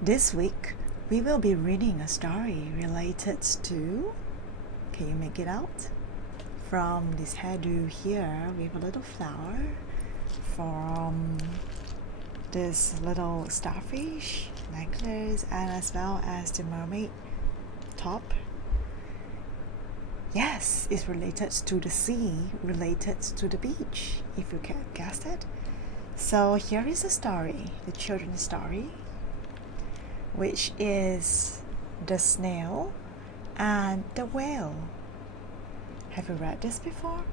This week, we will be reading a story related to, can you make it out? From this hairdo here with a little flower, from this little starfish necklace, and as well as the mermaid top. Yes, it's related to the sea, related to the beach, if you can guess it. So here is a story, the children's story, which is the snail and the whale. Have you read this before?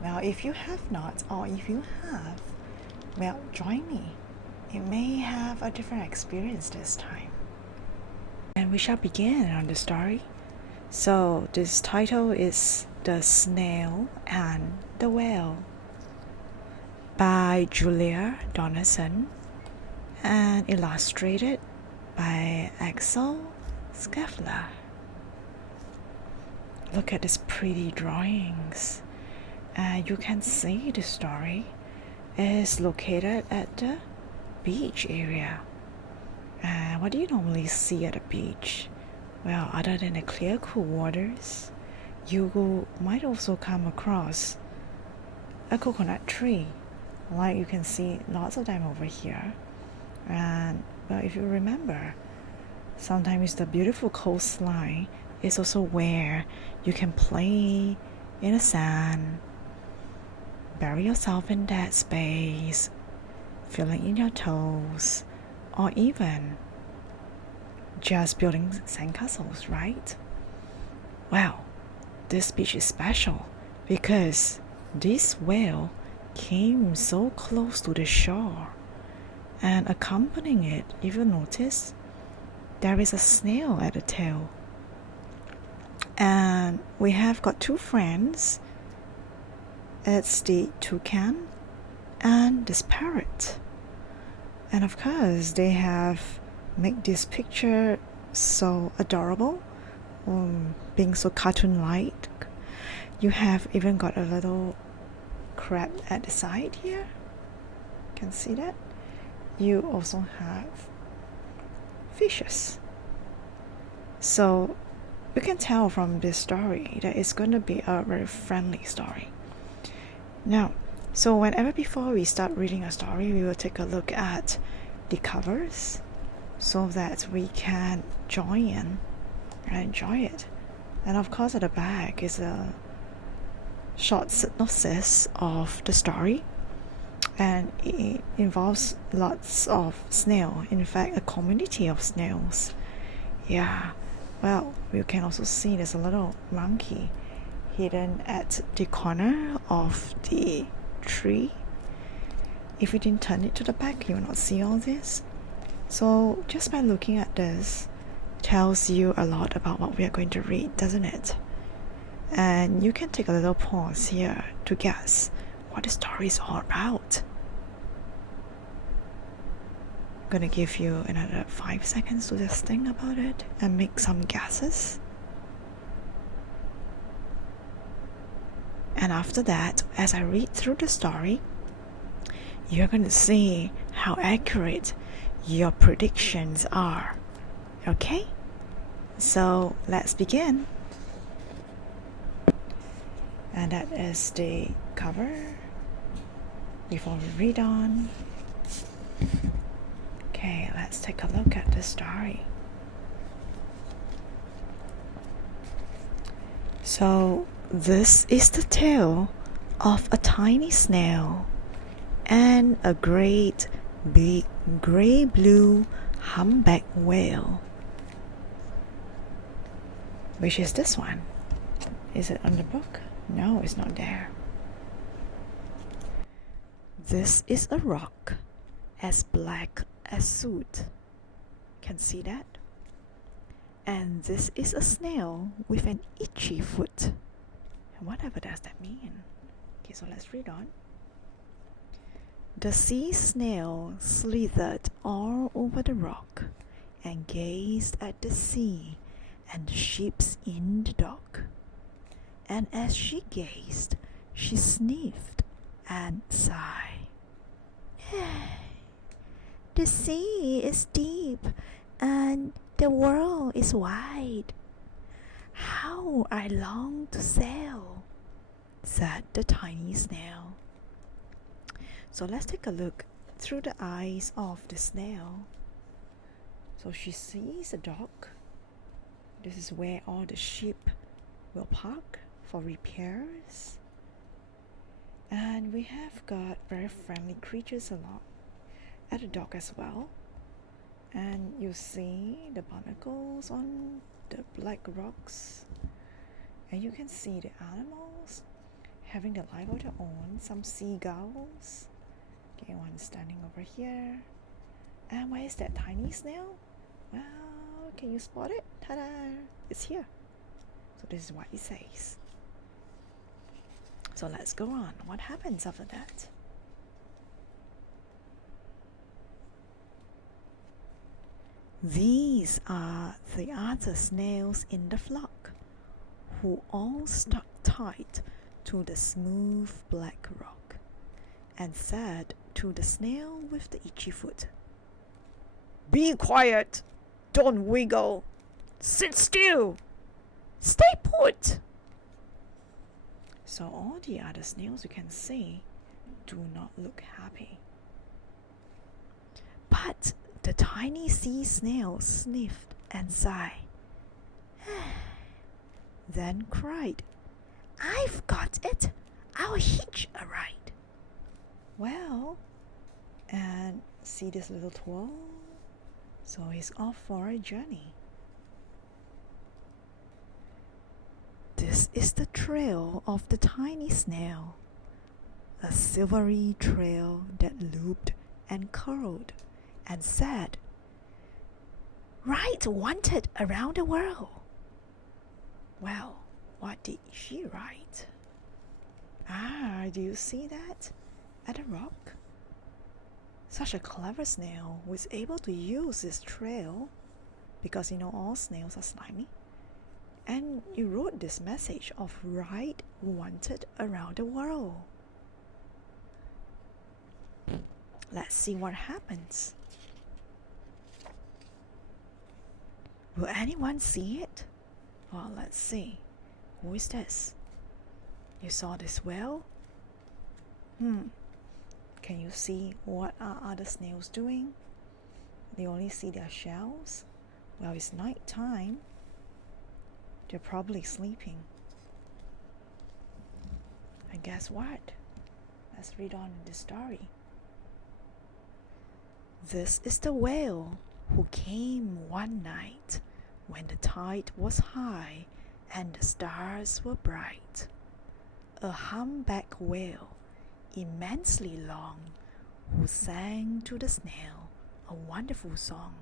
Well, if you have not, or if you have, well, join me. It may have a different experience this time. And we shall begin on the story. So this title is The Snail and the Whale by Julia Donaldson and illustrated by Axel Skeffler. Look at these pretty drawings. You can see the story is located at the beach area. What do you normally see at a beach? Well, other than the clear, cool waters, you might also come across a coconut tree, like you can see lots of them over here. And well, if you remember, sometimes the beautiful coastline is also where you can play in the sand, bury yourself in that space, feeling in your toes, or even just building sandcastles, right? Well, this beach is special because this whale came so close to the shore, and accompanying it, if you notice, there is a snail at the tail. And we have got two friends. It's the toucan and this parrot. And of course, they have made this picture so adorable, being so cartoon-like. You have even got a little crab at the side here. Can see that? You also have fishes. So you can tell from this story that it's going to be a very friendly story. Now, so whenever before we start reading a story, we will take a look at the covers so that we can join in and enjoy it. And of course, at the back is a short synopsis of the story, and it involves lots of snail. In fact, a community of snails. Yeah, well, you can also see there's a little monkey hidden at the corner of the tree. If you didn't turn it to the back, you will not see all this. So just by looking at this tells you a lot about what we are going to read, doesn't it? And you can take a little pause here to guess what the story is all about. I'm gonna give you another 5 seconds to just think about it and make some guesses. And after that, as I read through the story, you're gonna see how accurate your predictions are. Okay? So let's begin. And that is the cover. Before we read on, okay, let's take a look at the story. So this is the tale of a tiny snail and a great big grey-blue humpback whale. Which is this one? Is it on the book? No, it's not there. This is a rock as black as soot. Can see that? And this is a snail with an itchy foot. Whatever does that mean? Okay, so let's read on. The sea snail slithered all over the rock and gazed at the sea and the ships in the dock. And as she gazed, she sniffed and sighed. The sea is deep and the world is wide. How I long to sail, said the tiny snail. So let's take a look through the eyes of the snail. So she sees a dock. This is where all the ship will park for repairs. And we have got very friendly creatures along at the dock as well. And you see the barnacles on the black rocks. And you can see the animals having their life of their own. Some seagulls. Okay, one standing over here. And where is that tiny snail? Well, can you spot it? Ta-da! It's here. So this is what it says. So let's go on. What happens after that? These are the other snails in the flock, who all stuck tight to the smooth black rock, and said to the snail with the itchy foot, "Be quiet! Don't wiggle! Sit still! Stay put!" So all the other snails you can see do not look happy. But the tiny sea snail sniffed and sighed, then cried, "I've got it! I'll hitch a ride." Well, and see this little twirl? So he's off for a journey. This is the trail of the tiny snail, a silvery trail that looped and curled and said, "Ride wanted around the world." Well, what did she write? Do you see that at the rock? Such a clever snail was able to use this trail, because all snails are slimy. And you wrote this message of ride wanted around the world. Let's see what happens. Will anyone see it? Well, let's see. Who is this? You saw this whale? Can you see what are other snails doing? They only see their shells. Well, it's night time. They're probably sleeping. And guess what? Let's read on in the story. This is the whale who came one night when the tide was high and the stars were bright. A humpback whale, immensely long, who sang to the snail a wonderful song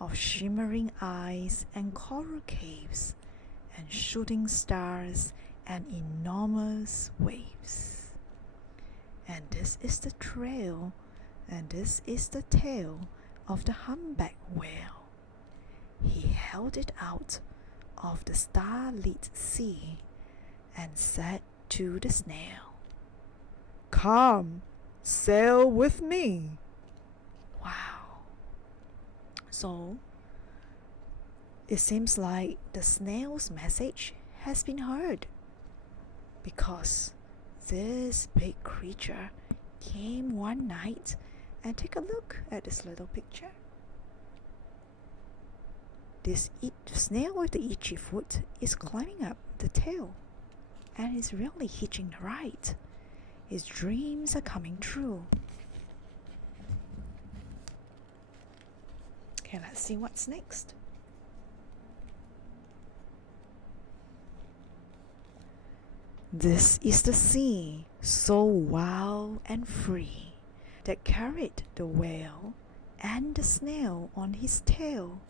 of shimmering eyes and coral caves and shooting stars and enormous waves. And this is the trail, and this is the tale of the humpback whale. He held it out of the starlit sea and said to the snail, "Come, sail with me." Wow. So, it seems like the snail's message has been heard, because this big creature came one night and take a look at this little picture. This snail with the itchy foot is climbing up the tail and is really hitching the ride. His dreams are coming true. Okay, let's see what's next. This is the sea, so wild and free, that carried the whale and the snail on his tail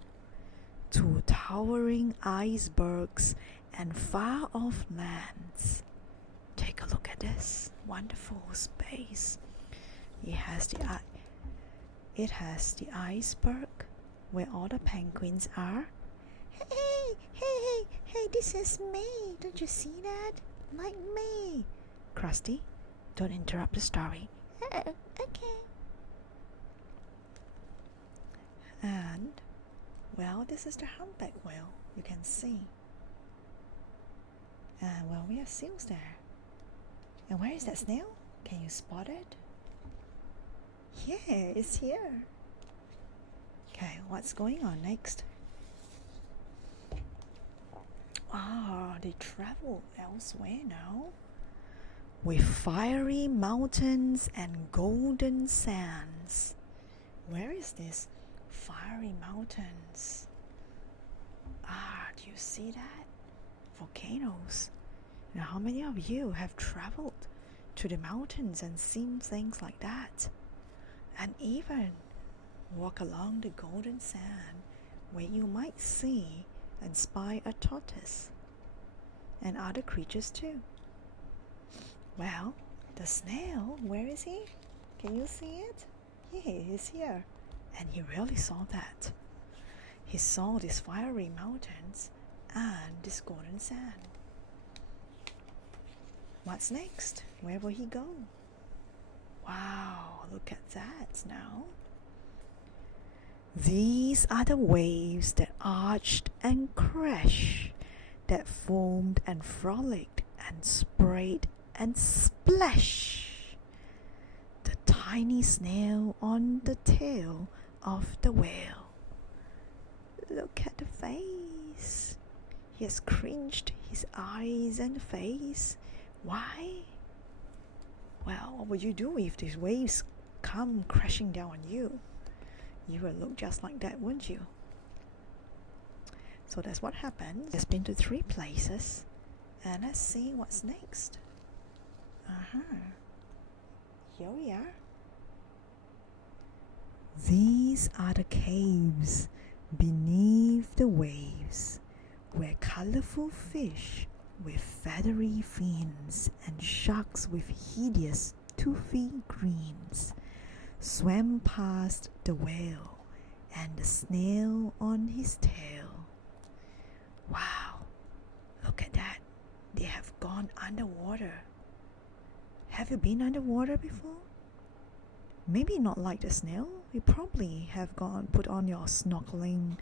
to towering icebergs and far-off lands. Take a look at this wonderful space. It has the iceberg where all the penguins are. Hey, this is me. Don't you see that? Like me. Krusty, don't interrupt the story. Okay. And Well, this is the humpback whale, you can see. And well, we have seals there. And where is that snail? Can you spot it? Yeah, it's here. Okay, what's going on next? They travel elsewhere now. With fiery mountains and golden sands. Where is this? Fiery mountains. Do you see that? Volcanoes. Now, how many of you have traveled to the mountains and seen things like that? And even walk along the golden sand where you might see and spy a tortoise and other creatures too. Well, the snail, where is he? Can you see it? Yeah, he's here. And he really saw that. He saw these fiery mountains and this golden sand. What's next? Where will he go? Wow, look at that now. These are the waves that arched and crashed, that foamed and frolicked and sprayed and splashed. The tiny snail on the tail of the whale. Look at the face. He has cringed his eyes and face. Why? Well, what would you do if these waves come crashing down on you? You will look just like that, wouldn't you? So that's what happened. He's been to 3 places. And let's see what's next. Here we are. These are the caves beneath the waves, where colorful fish with feathery fins and sharks with hideous toothy grins swam past the whale and the snail on his tail. Wow, look at that. They have gone underwater. Have you been underwater before? Maybe not like the snail. You probably have put on your snorkeling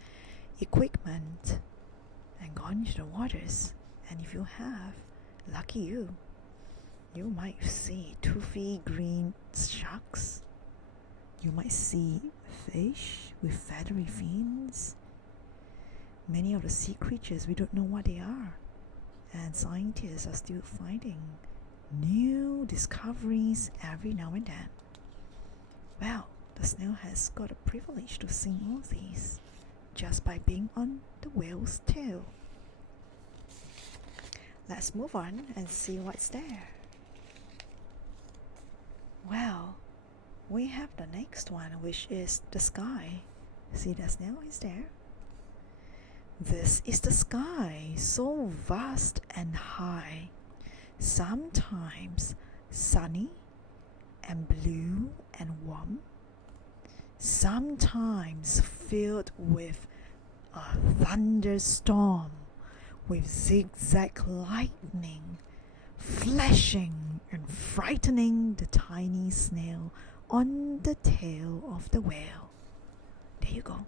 equipment and gone into the waters. And if you have, lucky you. You might see toothy green sharks. You might see fish with feathery fins. Many of the sea creatures, we don't know what they are. And scientists are still finding new discoveries every now and then. Well, the snail has got a privilege to see all these just by being on the whale's tail. Let's move on and see what's there. Well, we have the next one, which is the sky. See, the snail is there. This is the sky, so vast and high, sometimes sunny and blue and warm, sometimes filled with a thunderstorm with zigzag lightning flashing and frightening the tiny snail on the tail of the whale. There you go.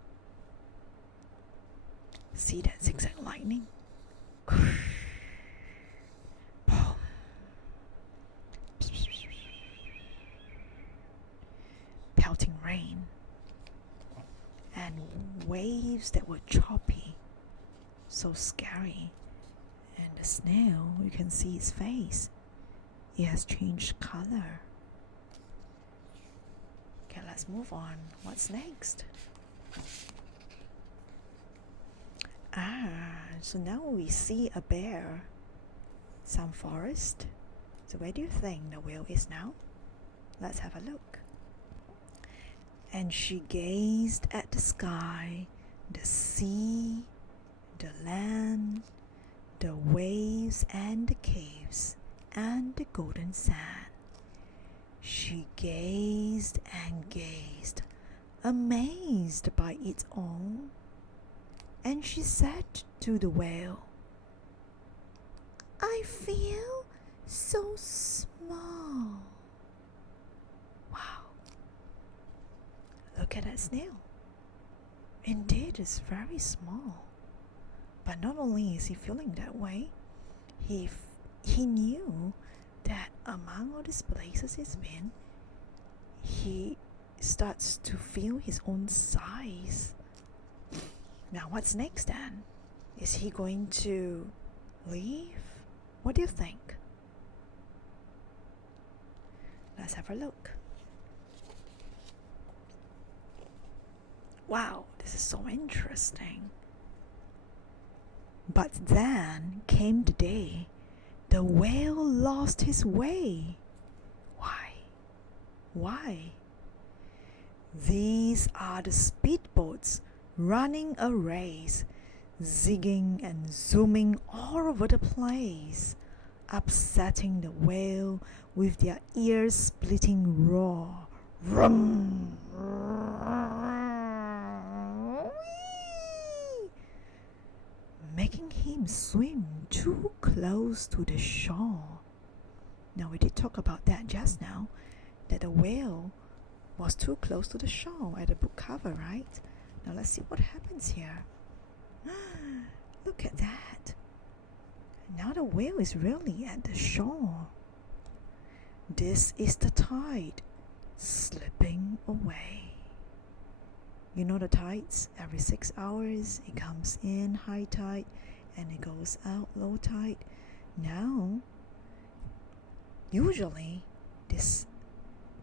See that zigzag lightning? Boom. Pelting rain and waves that were choppy, so scary. And the snail, you can see its face. It has changed color. Okay, let's move on. What's next? So now we see a bear, some forest. So where do you think the whale is now? Let's have a look. And she gazed at the sky, the sea, the land, the waves and the caves and the golden sand. She gazed and gazed, amazed by it all. And she said to the whale, I feel so small. Wow. Look at that snail. Indeed, head is very small. But not only is he feeling that way, he knew that among all these places he's been, he starts to feel his own size. Now what's next then? Is he going to leave? What do you think? Let's have a look. Wow, this is so interesting. But then came the day the whale lost his way. Why? Why? These are the speedboats running a race, zigging and zooming all over the place, upsetting the whale with their ear-splitting roar. Vroom! Making him swim too close to the shore. Now we did talk about that just now, that the whale was too close to the shore at the book cover, right? Now let's see what happens here. Look at that. Now the whale is really at the shore. This is the tide slipping away. You know the tides? Every 6 hours it comes in high tide and it goes out low tide. Now, usually these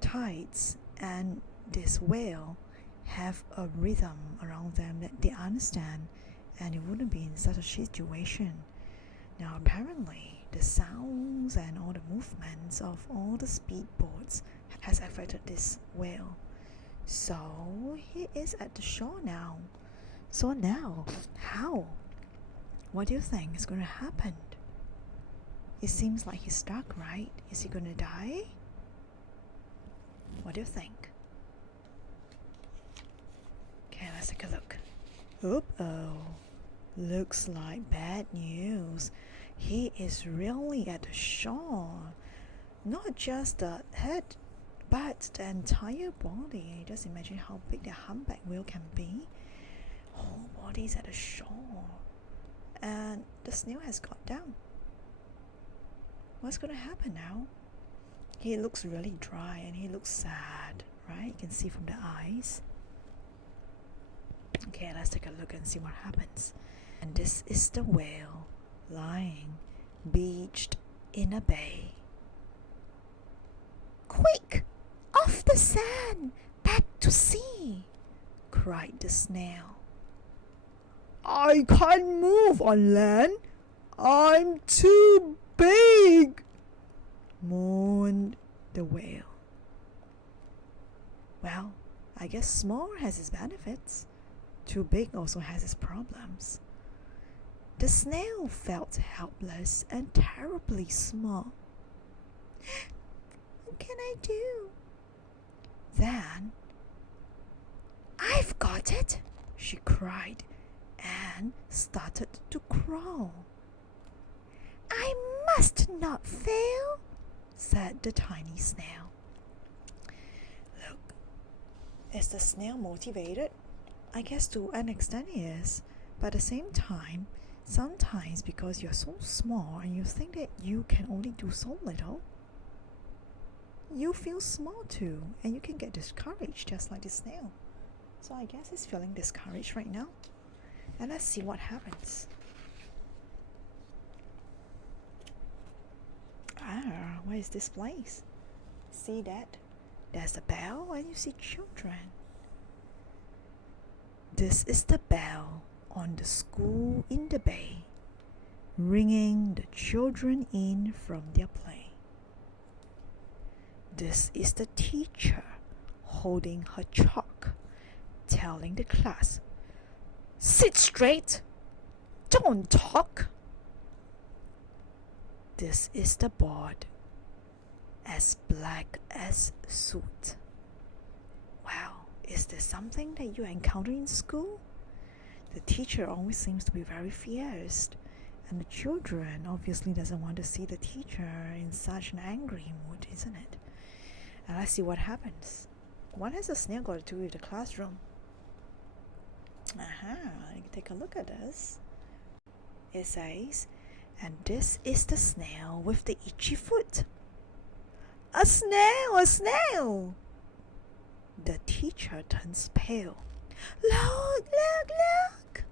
tides and this whale have a rhythm around them that they understand, and it wouldn't be in such a situation. Now apparently the sounds and all the movements of all the speedboats has affected this whale. So he is at the shore now. So now, how? What do you think is going to happen? It seems like he's stuck, right? Is he going to die? What do you think? Okay, let's take a look. Oh, looks like bad news. He is really at the shore. Not just the head, but the entire body. Just imagine how big the humpback whale can be. Whole body is at the shore. And the snail has got down. What's going to happen now? He looks really dry and he looks sad, right? You can see from the eyes. Okay, let's take a look and see what happens. And this is the whale lying beached in a bay. Quick! Off the sand! Back to sea! Cried the snail. I can't move on land. I'm too big, moaned the whale. Well, I guess small has its benefits. Too big also has its problems. The snail felt helpless and terribly small. What can I do? Then, I've got it, she cried and started to crawl. I must not fail, said the tiny snail. Look, is the snail motivated? I guess to an extent it is, but at the same time, sometimes because you're so small and you think that you can only do so little, you feel small too, and you can get discouraged just like the snail. So I guess he's feeling discouraged right now. And let's see what happens. Where is this place? See that? There's a bell and you see children. This is the bell on the school in the bay, ringing the children in from their play. This is the teacher holding her chalk, telling the class, sit straight, don't talk. This is the board, as black as soot. Wow, is there something that you encounter in school? The teacher always seems to be very fierce, and the children obviously doesn't want to see the teacher in such an angry mood, isn't it? And let's see what happens. What has the snail got to do with the classroom? Take a look at this. It says, and this is the snail with the itchy foot. A snail! A snail! The teacher turns pale. Look, look, look!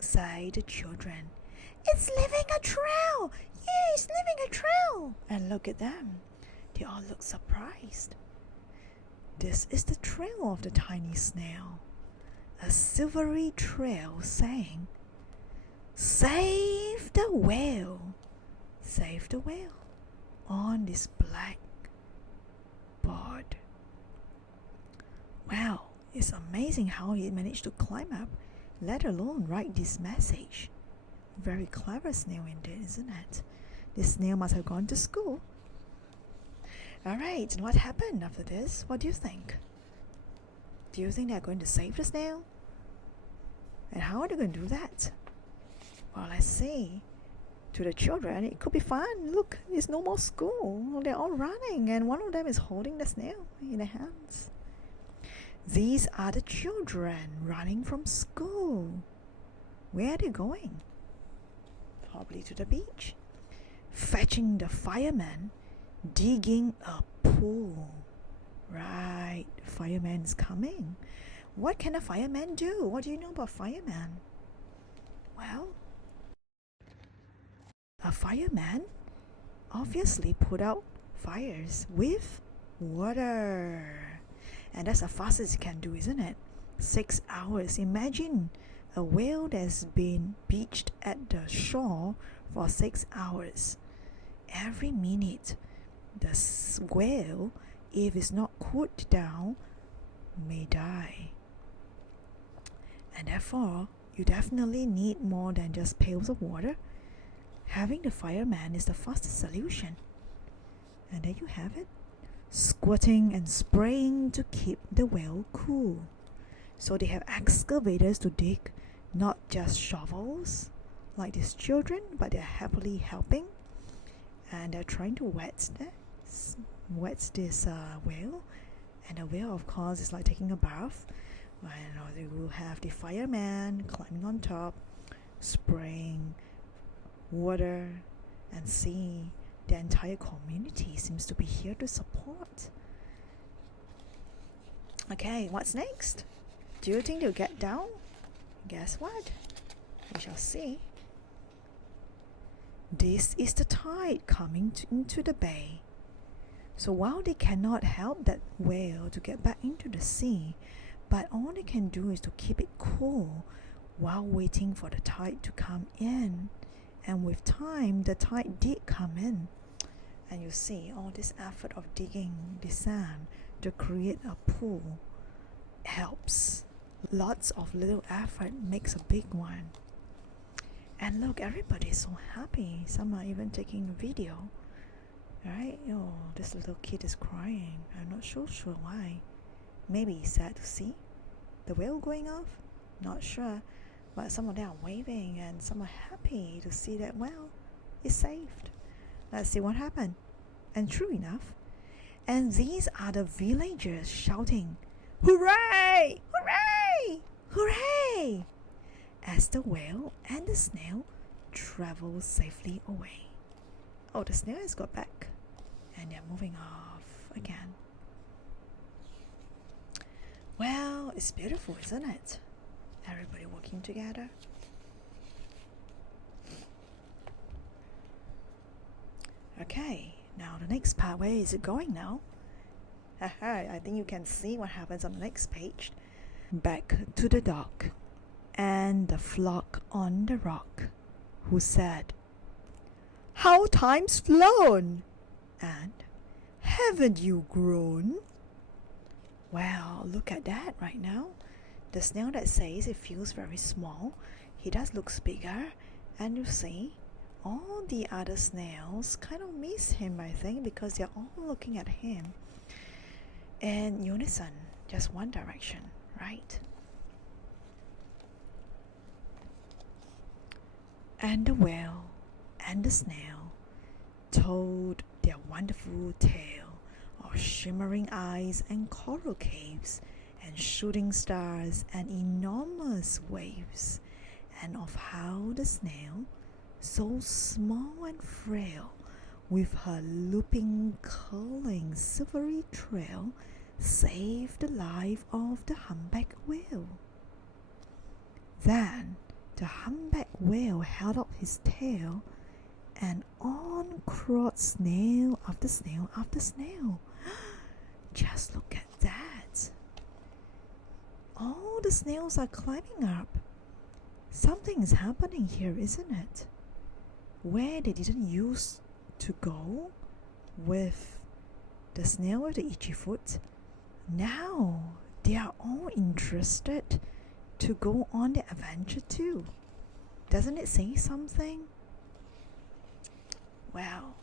Say the children. It's leaving a trail! Yeah, it's leaving a trail! And look at them. They all look surprised. This is the trail of the tiny snail. A silvery trail saying, Save the whale! Save the whale! On this black board. Wow, it's amazing how he managed to climb up, let alone write this message. Very clever snail indeed, isn't it? This snail must have gone to school. Alright, what happened after this? What do you think? Do you think they're going to save the snail? And how are they going to do that? Well, let's see. To the children, it could be fun. Look, it's no more school. They're all running, and one of them is holding the snail in their hands. These are the children running from school. Where are they going? Probably to the beach. Fetching the fireman, digging a pool. Right, fireman's coming. What can a fireman do? What do you know about fireman? Well, a fireman obviously put out fires with water. And that's the fastest it can do, isn't it? 6 hours. Imagine a whale that's been beached at the shore for 6 hours. Every minute, the whale, if it's not cooled down, may die. And therefore, you definitely need more than just pails of water. Having the fireman is the fastest solution. And there you have it. Squirting and spraying to keep the whale cool. So they have excavators to dig, not just shovels like these children, but they're happily helping. And they're trying to wet this whale. And the whale, of course, is like taking a bath. And they will have the fireman climbing on top, spraying water, and see the entire community seems to be here to support. Okay, what's next? Do you think they'll get down? Guess what? We shall see. This is the tide coming into the bay. So while they cannot help that whale to get back into the sea, but all they can do is to keep it cool while waiting for the tide to come in. And with time, the tide did come in. And you see all this effort of digging the sand to create a pool helps. Lots of little effort makes a big one. And look, everybody's so happy. Some are even taking a video. Right? Oh, this little kid is crying. I'm not so sure why. Maybe he's sad to see the whale going off. Not sure. But some of them are waving and some are happy to see that whale is saved. Let's see what happened. And true enough. And these are the villagers shouting, Hooray! Hooray! Hooray! As the whale and the snail travel safely away. Oh, the snail has got back. And they're moving off again. Well, it's beautiful, isn't it? Everybody working together. Okay, now the next part, where is it going now? I think you can see what happens on the next page. Back to the dock and the flock on the rock, who said, How time's flown! And haven't you grown? Well, look at that right now. The snail that says it feels very small, he does looks bigger, and you see, all the other snails kind of miss him, I think, because they're all looking at him in unison, just one direction, right? And the whale and the snail told their wonderful tale of shimmering eyes and coral caves and and shooting stars and enormous waves, and of how the snail, so small and frail, with her looping, curling, silvery trail, saved the life of the humpback whale. Then the humpback whale held up his tail, and on crawled snail after snail after snail. Just look at that. All the snails are climbing up. Something is happening here, isn't it? Where they didn't used to go with the snail with the itchy foot, now they are all interested to go on the adventure too. Doesn't it say something? Well,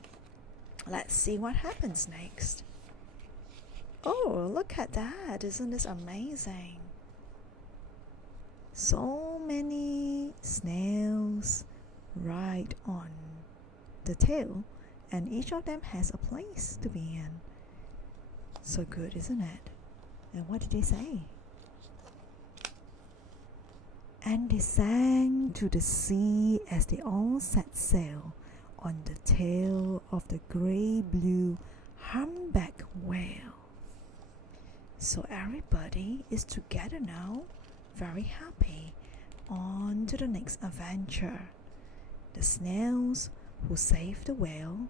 let's see what happens next. Oh, look at that. Isn't this amazing? So many snails right on the tail, and each of them has a place to be in. So good, isn't it? And what did they say? And they sang to the sea as they all set sail on the tail of the grey-blue humpback whale. So everybody is together now, very happy, on to the next adventure. The snails who saved the whale,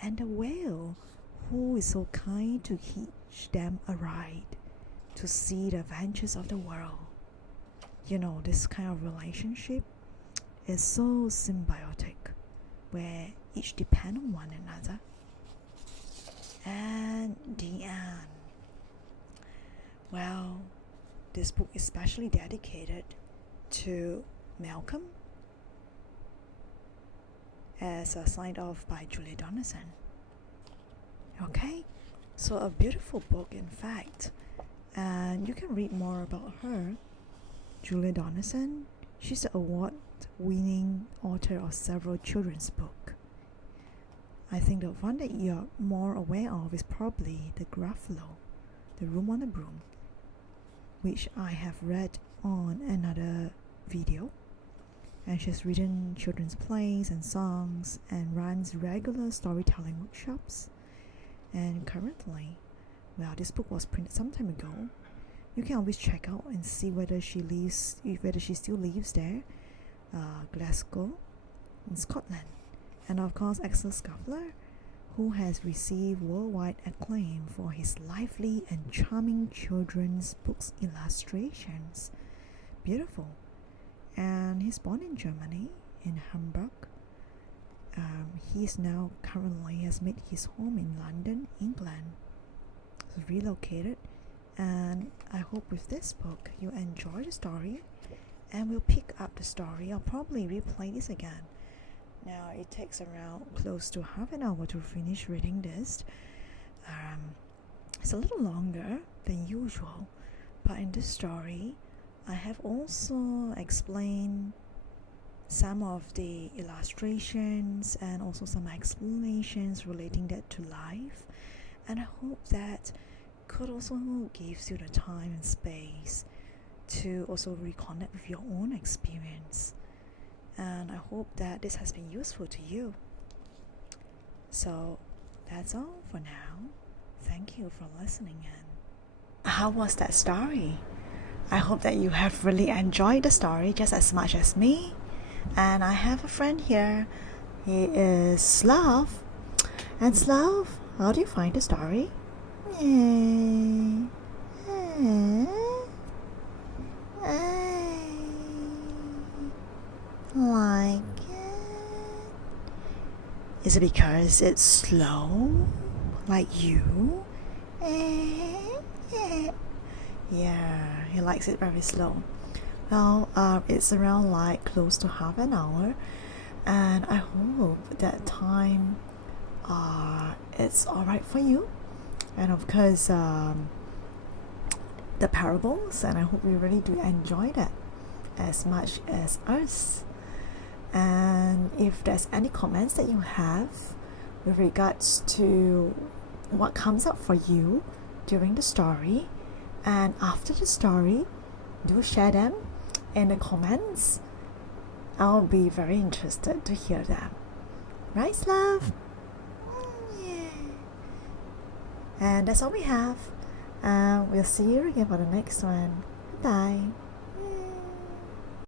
and the whale who is so kind to teach them a ride to see the adventures of the world. You know, this kind of relationship is so symbiotic, where each depend on one another. And the end. Well, this book is especially dedicated to Malcolm, as signed off by Julia Donaldson. Okay, so a beautiful book, in fact, and you can read more about her. Julia Donaldson, she's an award-winning author of several children's books. I think the one that you're more aware of is probably The Gruffalo, The Room on the Broom, which I have read on another video. And she's written children's plays and songs and runs regular storytelling workshops. And currently, well, this book was printed some time ago. You can always check out and see whether she still lives there, Glasgow, in Scotland. And of course, Axel Scuffler, who has received worldwide acclaim for his lively and charming children's books illustrations. Beautiful. And he's born in Germany, in Hamburg. He's now currently has made his home in London, England. He's relocated, and I hope with this book you enjoy the story, and we'll pick up the story. I'll probably replay this again. Now it takes around close to half an hour to finish reading this. It's a little longer than usual, but in this story I have also explained some of the illustrations and also some explanations relating that to life, and I hope that could also gives you the time and space to also reconnect with your own experience, and I hope that this has been useful to you. So that's all for now. Thank you for listening in. How was that story? I hope that you have really enjoyed the story just as much as me. And I have a friend here. He is Slav. And Slav, how do you find the story? I like it. Is it because it's slow, like you? Yeah, he likes it very slow. Well, it's around like close to half an hour, and I hope that time it's alright for you, and of course the parables, and I hope you really do enjoy that as much as us. And if there's any comments that you have with regards to what comes up for you during the story, And after the story, do share them in the comments. I'll be very interested to hear them. Right, love? Yeah. And that's all we have. We'll see you again for the next one. Bye.